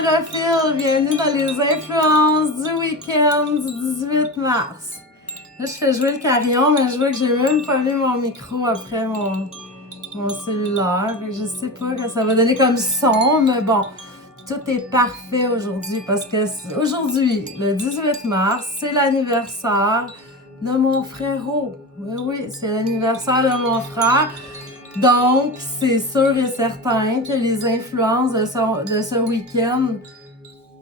Taraphile, bienvenue dans les influences du week-end du 18 mars. Là, je fais jouer le carillon, mais je vois que j'ai même pas mis mon micro après mon cellulaire. Je sais pas ce que ça va donner comme son, mais bon, tout est parfait aujourd'hui parce que aujourd'hui, le 18 mars, c'est l'anniversaire de mon frérot. Oui, c'est l'anniversaire de mon frère. Donc, c'est sûr et certain que les influences de ce week-end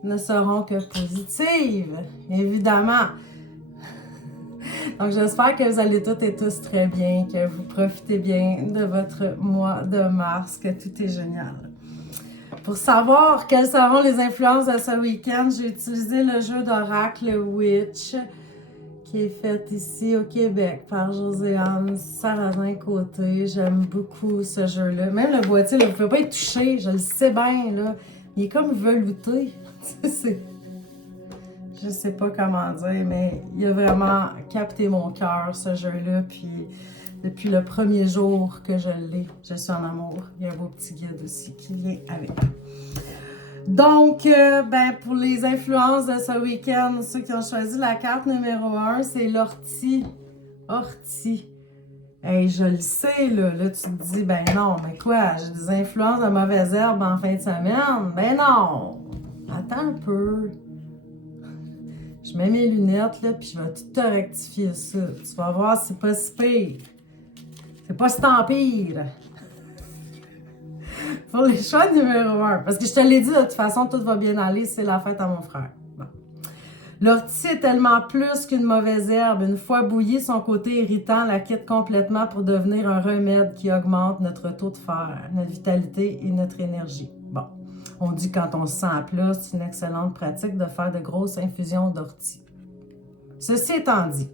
ne seront que positives, évidemment. Donc, j'espère que vous allez toutes et tous très bien, que vous profitez bien de votre mois de mars, que tout est génial. Pour savoir quelles seront les influences de ce week-end, j'ai utilisé le jeu d'oracle Witch, qui est faite ici au Québec par Joséanne Sarrazin-Côté. J'aime beaucoup ce jeu-là. Même le boîtier, là, vous ne pouvez pas y toucher, je le sais bien, là. Il est comme velouté. Je sais pas comment dire, mais il a vraiment capté mon cœur, ce jeu-là. Puis depuis le premier jour que je l'ai, je suis en amour. Il y a un beau petit guide aussi qui vient avec. Donc, pour les influences de ce week-end, ceux qui ont choisi la carte numéro 1, c'est l'ortie. Ortie. Hey, je le sais, là. Là, tu te dis, ben non, mais quoi, j'ai des influences de mauvaises herbes en fin de semaine? Ben non! Attends un peu. Je mets mes lunettes, là, puis je vais tout te rectifier ça. Tu vas voir, c'est pas si pire. C'est pas si tant pire. Pour les choix numéro 1. Parce que je te l'ai dit, de toute façon, tout va bien aller, c'est la fête à mon frère. Bon. L'ortie est tellement plus qu'une mauvaise herbe. Une fois bouillie, son côté irritant la quitte complètement pour devenir un remède qui augmente notre taux de fer, notre vitalité et notre énergie. Bon, on dit quand on se sent à plat, c'est une excellente pratique de faire de grosses infusions d'ortie. Ceci étant dit,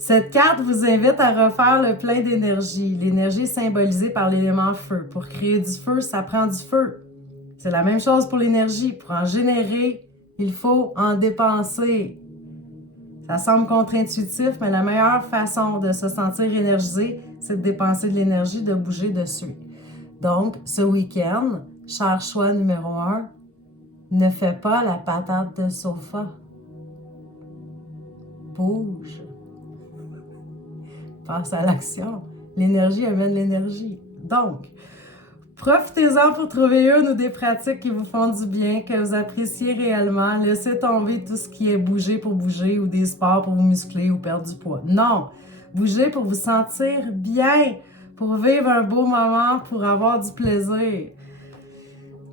cette carte vous invite à refaire le plein d'énergie. L'énergie est symbolisée par l'élément feu. Pour créer du feu, ça prend du feu. C'est la même chose pour l'énergie. Pour en générer, il faut en dépenser. Ça semble contre-intuitif, mais la meilleure façon de se sentir énergisé, c'est de dépenser de l'énergie, de bouger dessus. Donc, ce week-end, cher choix numéro 1, ne fais pas la patate de sofa. Bouge. Passe à l'action. L'énergie amène l'énergie. Donc, profitez-en pour trouver une ou des pratiques qui vous font du bien, que vous appréciez réellement. Laissez tomber tout ce qui est bouger pour bouger ou des sports pour vous muscler ou perdre du poids. Non! Bougez pour vous sentir bien, pour vivre un beau moment, pour avoir du plaisir.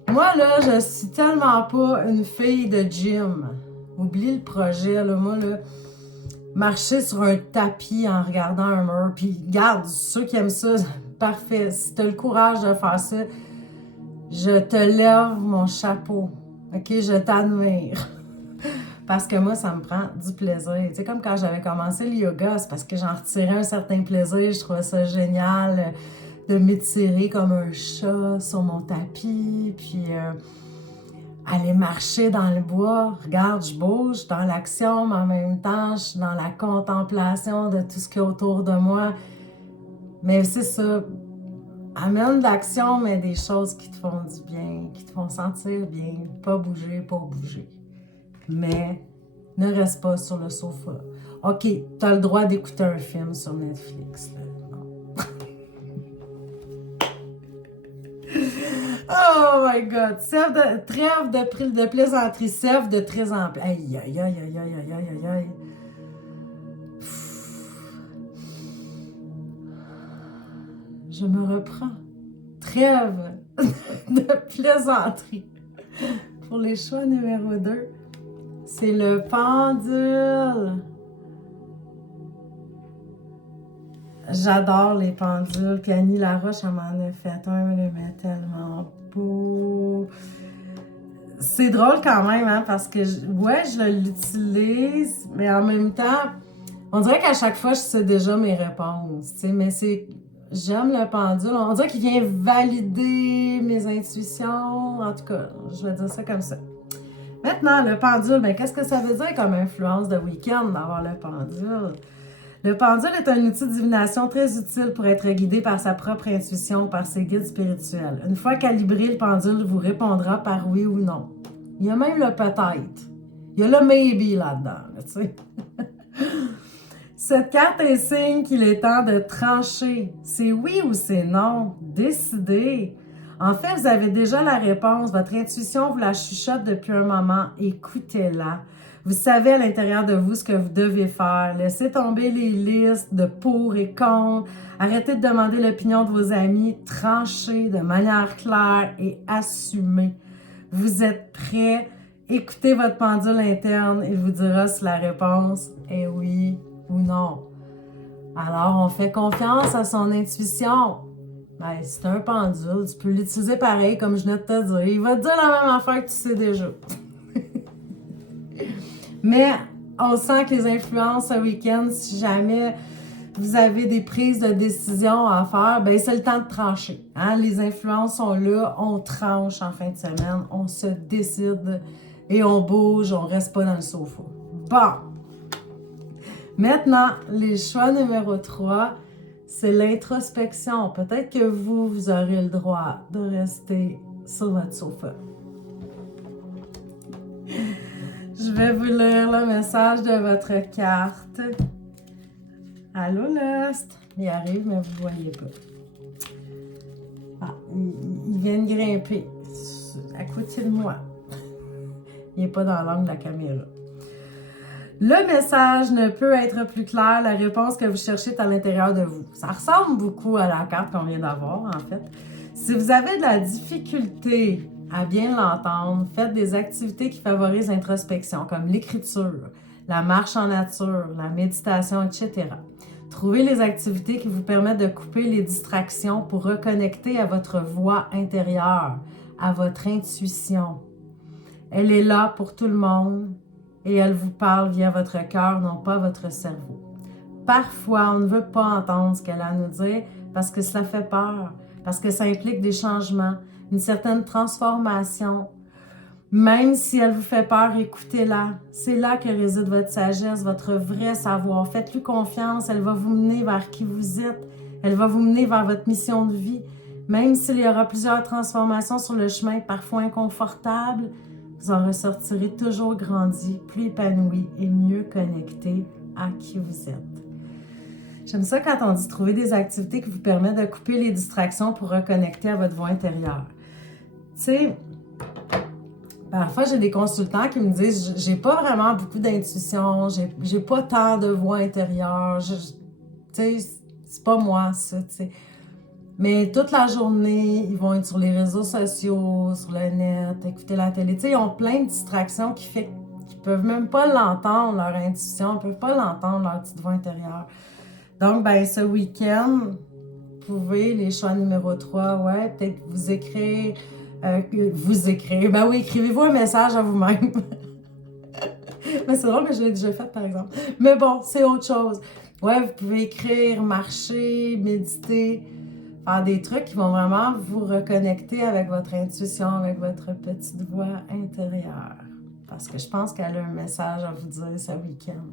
Moi, là, je suis tellement pas une fille de gym. Oublie le projet, là. Moi, là, marcher sur un tapis en regardant un mur. Puis, regarde, ceux qui aiment ça, parfait. Si tu as le courage de faire ça, je te lève mon chapeau. OK? Je t'admire. Parce que moi, ça me prend du plaisir. Tu sais, comme quand j'avais commencé le yoga, c'est parce que j'en retirais un certain plaisir. Je trouvais ça génial de m'étirer comme un chat sur mon tapis. Puis, aller marcher dans le bois, regarde, je bouge dans l'action, mais en même temps, je suis dans la contemplation de tout ce qui est autour de moi. Mais c'est ça, amène de l'action, mais des choses qui te font du bien, qui te font sentir bien, pas bouger pour bouger. Mais ne reste pas sur le sofa. OK, tu as le droit d'écouter un film sur Netflix, là. Oh my God! Trêve de plaisanterie, sève de trésor. Aïe, aïe, aïe, aïe, aïe, aïe, aïe, aïe. Je me reprends. Trêve de plaisanterie. Pour les choix numéro 2, c'est le pendule. J'adore les pendules. Puis Annie Laroche, elle m'en a fait un, mais tellement beau. C'est drôle quand même, hein, parce que, je l'utilise, mais en même temps, on dirait qu'à chaque fois, je sais déjà mes réponses, tu sais, mais j'aime le pendule. On dirait qu'il vient valider mes intuitions. En tout cas, je vais dire ça comme ça. Maintenant, le pendule, qu'est-ce que ça veut dire comme influence de week-end d'avoir le pendule? Le pendule est un outil de divination très utile pour être guidé par sa propre intuition ou par ses guides spirituels. Une fois calibré, le pendule vous répondra par oui ou non. Il y a même le peut-être. Il y a le maybe là-dedans, tu sais. Cette carte insigne qu'il est temps de trancher. C'est oui ou c'est non. Décidez. En fait, vous avez déjà la réponse. Votre intuition vous la chuchote depuis un moment. Écoutez-la. Vous savez à l'intérieur de vous ce que vous devez faire. Laissez tomber les listes de pour et contre. Arrêtez de demander l'opinion de vos amis. Tranchez de manière claire et assumez. Vous êtes prêts. Écoutez votre pendule interne. Il vous dira si la réponse est oui ou non. Alors, on fait confiance à son intuition. Ben, c'est un pendule, tu peux l'utiliser pareil, comme je venais de te dire. Il va te dire la même affaire que tu sais déjà. Mais on sent que les influences ce week-end, si jamais vous avez des prises de décision à faire, ben c'est le temps de trancher. Hein? Les influences sont là, on tranche en fin de semaine, on se décide et on bouge, on reste pas dans le sofa. Bon! Maintenant, les choix numéro 3, c'est l'introspection. Peut-être que vous aurez le droit de rester sur votre sofa. Je vais vous lire le message de votre carte. Allô, Lost? Il arrive, mais vous ne voyez pas. Ah, il vient de grimper à côté de moi. Il n'est pas dans l'angle de la caméra. Le message ne peut être plus clair, la réponse que vous cherchez est à l'intérieur de vous. Ça ressemble beaucoup à la carte qu'on vient d'avoir, en fait. Si vous avez de la difficulté à bien l'entendre, faites des activités qui favorisent l'introspection, comme l'écriture, la marche en nature, la méditation, etc. Trouvez les activités qui vous permettent de couper les distractions pour reconnecter à votre voix intérieure, à votre intuition. Elle est là pour tout le monde. Et elle vous parle via votre cœur, non pas votre cerveau. Parfois, on ne veut pas entendre ce qu'elle a à nous dire parce que cela fait peur, parce que ça implique des changements, une certaine transformation. Même si elle vous fait peur, écoutez-la. C'est là que réside votre sagesse, votre vrai savoir. Faites-lui confiance, elle va vous mener vers qui vous êtes. Elle va vous mener vers votre mission de vie. Même s'il y aura plusieurs transformations sur le chemin, parfois inconfortables, vous en ressortirez toujours grandi, plus épanoui et mieux connecté à qui vous êtes. J'aime ça quand on dit trouver des activités qui vous permettent de couper les distractions pour reconnecter à votre voix intérieure. Tu sais, parfois j'ai des consultants qui me disent j'ai pas vraiment beaucoup d'intuition, j'ai pas tant de voix intérieure, tu sais, c'est pas moi ça, tu sais. Mais toute la journée, ils vont être sur les réseaux sociaux, sur le net, écouter la télé. Tu sais, ils ont plein de distractions qui fait qu'ils peuvent même pas l'entendre, leur intuition, ils peuvent pas l'entendre, leur petite voix intérieure. Donc, ben ce week-end, vous pouvez, les choix numéro 3, ouais, peut-être vous écrire, ben oui, écrivez-vous un message à vous-même. Mais c'est drôle, mais je l'ai déjà fait, par exemple. Mais bon, c'est autre chose. Ouais, vous pouvez écrire, marcher, méditer, faire des trucs qui vont vraiment vous reconnecter avec votre intuition, avec votre petite voix intérieure. Parce que je pense qu'elle a un message à vous dire ce week-end.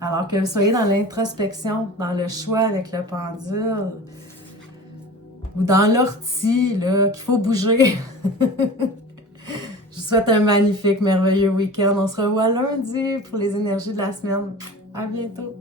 Alors que vous soyez dans l'introspection, dans le choix avec le pendule, ou dans l'ortie, là, qu'il faut bouger. Je vous souhaite un magnifique, merveilleux week-end. On se revoit lundi pour les énergies de la semaine. À bientôt!